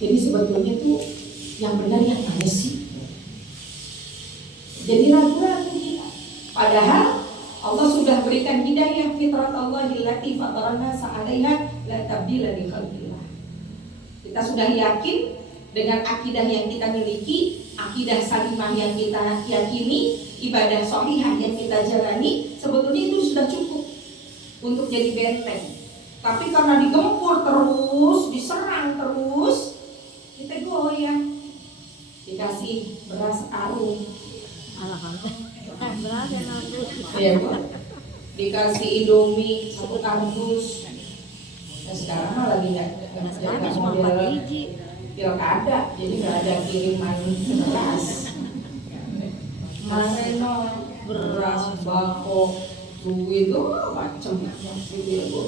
Jadi sebetulnya tuh yang benar yang mana sih? Jadi ragu-ragu kita. Padahal Allah sudah berikan hidayah, fitrat Allah allati fatarana sa'alaiha la tabdila li khalqillah. Kita sudah yakin dengan akidah yang kita miliki, akidah salimah yang kita yakini, ibadah sholihah yang kita jalani, sebetulnya itu sudah cukup untuk jadi benteng. Tapi karena digempur terus, diserang terus, kita goyah. Dikasih beras arung, beras yang bagus. ya Bu. Dikasih Indomie 1 kardus. Nah sekarang mah lagi nggak model pilkada, jadi nggak ada kiriman beras. Maseno beras, bako, duit itu macam gitu ya Bu.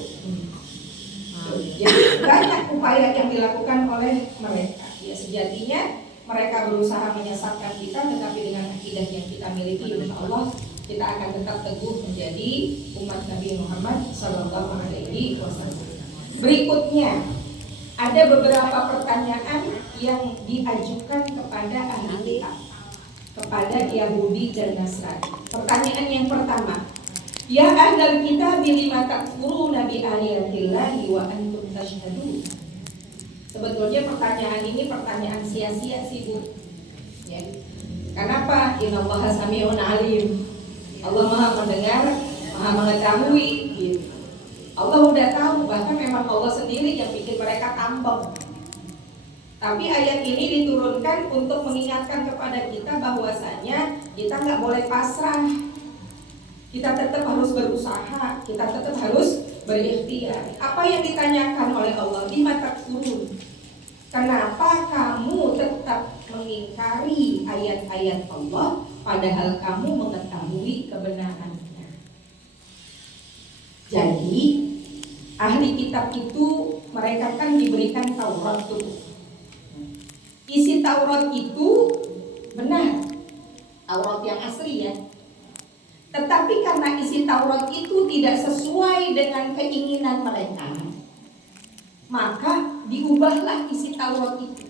Jadi banyak upaya yang dilakukan oleh mereka. Ya sejatinya mereka berusaha menyesatkan kita, tetapi dengan akidah yang kita miliki, insya Allah kita akan tetap teguh menjadi umat Nabi Muhammad SAW. Berikutnya ada beberapa pertanyaan yang diajukan kepada ahli kitab, kepada Yahudi dan Nasrani. Pertanyaan yang pertama, ya ahlal kitab lima takfuruna bi ayatillahi wa antum tashhadun. Sebetulnya pertanyaan ini pertanyaan sia-sia sih Bu. Ya. Kenapa? Innallaha sami'un alim. Allah Maha mendengar, Maha mengetahui. Gitu. Allah udah tahu, bahkan memang Allah sendiri yang bikin mereka tambang. Tapi ayat ini diturunkan untuk mengingatkan kepada kita bahwasanya kita nggak boleh pasrah. Kita tetap harus berusaha, kita tetap harus berikhtiar. Apa yang ditanyakan oleh Allah di mata takfurun? Kenapa kamu tetap mengingkari ayat-ayat Allah padahal kamu mengetahui kebenarannya? Jadi ahli kitab itu mereka kan diberikan Taurat tuh. Isi Taurat itu benar, Taurat yang asli ya. Tetapi karena isi Taurat itu tidak sesuai dengan keinginan mereka, maka diubahlah isi Taurat itu.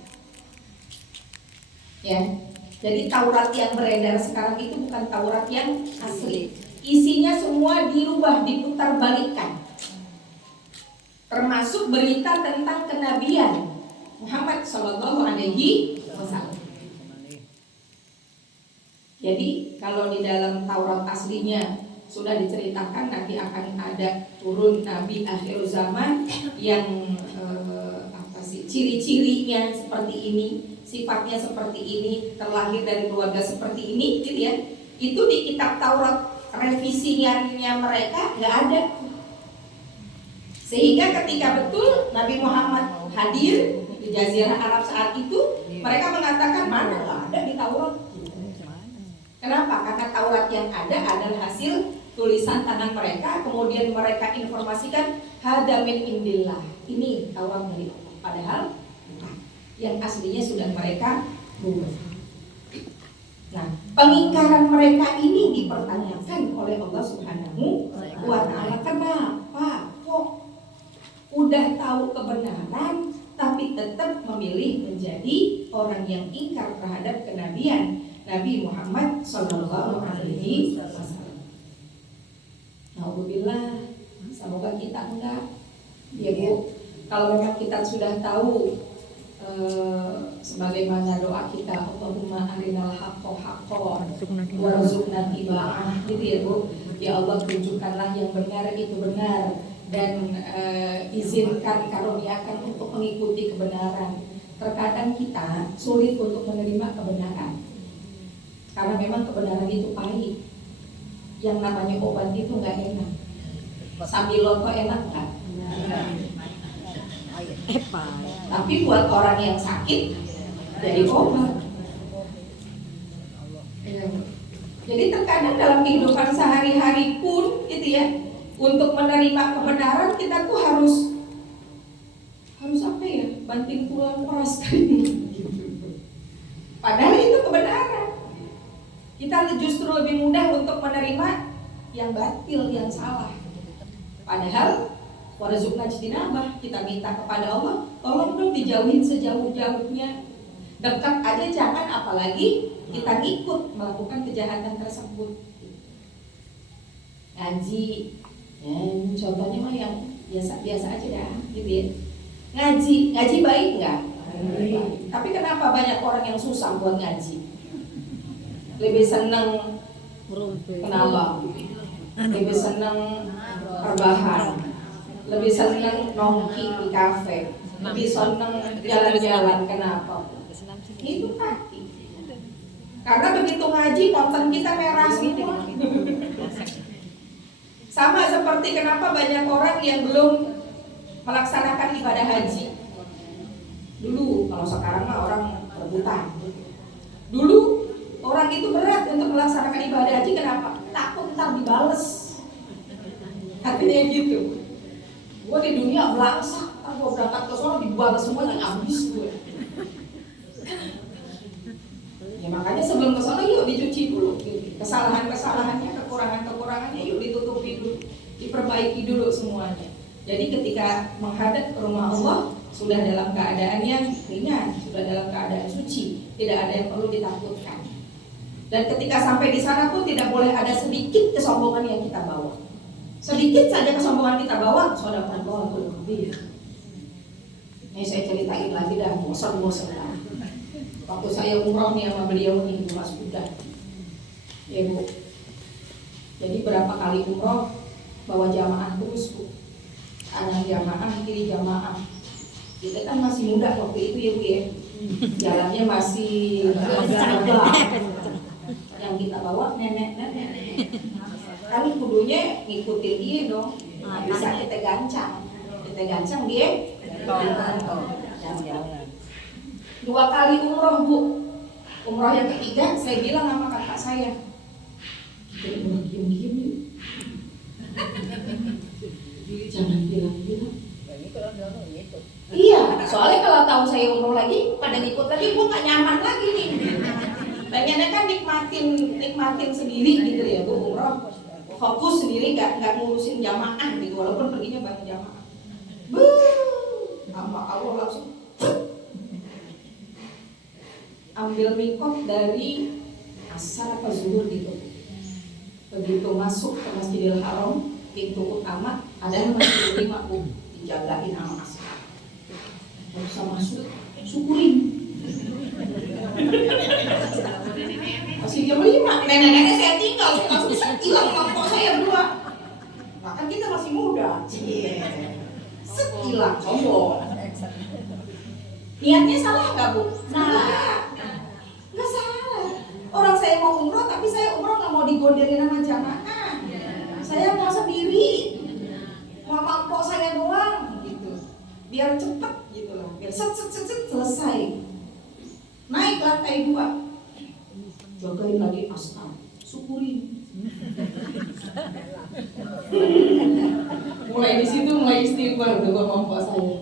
Ya, jadi Taurat yang beredar sekarang itu bukan Taurat yang asli. Isinya semua dirubah, diputar balikan. Termasuk berita tentang kenabian Muhammad SAW. Jadi kalau di dalam Taurat aslinya sudah diceritakan nanti akan ada turun Nabi akhir zaman yang ciri-cirinya seperti ini, sifatnya seperti ini, terlahir dari keluarga seperti ini, gitu ya. Itu di kitab Taurat revisinya mereka nggak ada. Sehingga ketika betul Nabi Muhammad hadir di Jazirah Arab saat itu, mereka mengatakan mana nggak ada di Taurat. Kenapa? Karena Taurat yang ada adalah hasil tulisan tangan mereka, kemudian mereka informasikan hada min indillah. Ini Taurat dari Allah. Padahal bukan. Yang aslinya sudah mereka buat. Nah, pengingkaran mereka ini dipertanyakan oleh Allah Subhanahu wa Ta'ala. Kenapa? Kok udah tahu kebenaran tapi tetap memilih menjadi orang yang ingkar terhadap kenabian Nabi Muhammad SAW. Alhamdulillah, semoga kita enggak, ya Bu. Kalau memang kita sudah tahu, sebagaimana doa kita, Allahumma arinal haqqo haqqon warzuqna tiba'ah, gitu ya Bu. Ya Allah, tunjukkanlah yang benar itu benar dan izinkan karuniakan untuk mengikuti kebenaran. Terkadang kita sulit untuk menerima kebenaran. Karena memang kebenaran itu pahit. Yang namanya obat itu nggak enak. Sambil kok enak nggak? Tapi buat orang yang sakit jadi obat. Jadi terkadang dalam kehidupan sehari-hari pun, gitu ya, untuk menerima kebenaran kita tuh harus apa ya? Banting tulang peras kan? Padahal itu kebenaran. Kita justru lebih mudah untuk menerima yang batil, yang salah. Padahal Warzukna ijtinabah, kita minta kepada Allah, tolong dong dijauhin sejauh-jauhnya. Dekat aja jangan, apalagi kita ngikut melakukan kejahatan tersebut. Ngaji, ya, contohnya mah yang biasa-biasa aja dah, gitu ya. Ngaji baik nggak? Baik. Tapi kenapa banyak orang yang susah buat ngaji? Lebih seneng kenapa? Lebih seneng rebahan, lebih seneng nongki di kafe, lebih seneng jalan-jalan. Kenapa? Itu hati. Karena begitu ngaji konten kita merah semua. Sama seperti kenapa banyak orang yang belum melaksanakan ibadah haji. Dulu, kalau sekarang mah orang rebutan. Dulu orang itu berat untuk melaksanakan ibadah haji. Kenapa? Takut ntar dibales. Artinya gitu. Gue di dunia belangsak, ntar gue berangkat ke sana dibales semua yang habis gue. Ya makanya sebelum ke sana yuk dicuci dulu. Kesalahan-kesalahannya, kekurangan-kekurangannya yuk ditutupi dulu, diperbaiki dulu semuanya. Jadi ketika menghadap ke rumah Allah sudah dalam keadaan yang ringan, sudah dalam keadaan suci, tidak ada yang perlu ditakutkan. Dan ketika sampai di sana pun tidak boleh ada sedikit kesombongan yang kita bawa. Sedikit saja kesombongan kita bawa, sadaqallahul adzim. Ini saya ceritain lagi dah, bosan-bosan lah. Waktu saya umroh nih sama beliau nih, Mas Buddha. Ya Bu. Jadi berapa kali umroh bawa jamaah terus Bu. Kanan jamaah, kiri jamaah. Kita kan masih muda waktu itu ya Bu ya. Jalannya masih lebar. Yang kita bawa nenek-nenek. Kan kudunya ngikutin dia dong. Nggak bisa kita gancang. Kita gancang dia. Dua kali umroh Bu. Umroh yang ketiga saya bilang sama kakak saya, kita umroh diam-diam yuk. Jangan bilang-bilang. Iya, soalnya kalau tahu saya umroh lagi, pada ngikut lagi, gue nggak nyaman lagi nih. Pengennya kan nikmatin sendiri gitu ya Bu, umroh fokus sendiri, nggak ngurusin jamaah gitu, walaupun perginya bareng jamaah. Sama Allah langsung ambil mikot dari asar ke zuhur gitu. Begitu masuk ke Masjidil Haram, pintu utama ada yang masih 5 Bu, dijagain sama asar. Kalau bisa masuk, syukurin. Masih jam 5, nenek-nenek saya tinggal, saya langsung hilang mangkok saya berdua. Bahkan kita masih muda, hilang, sombong. Niatnya salah nggak Bu? Salah. Nggak salah. Orang saya mau umroh, tapi saya umroh nggak mau digondelin sama jamaah. Saya mau sendiri, mau mangkok saya doang, gitu. Biar cepet, gitu lah. Biar set selesai. Naik lantai 2, jagain lagi asal, syukurin. Mulai di situ mulai istighfar dengan mangkok saya.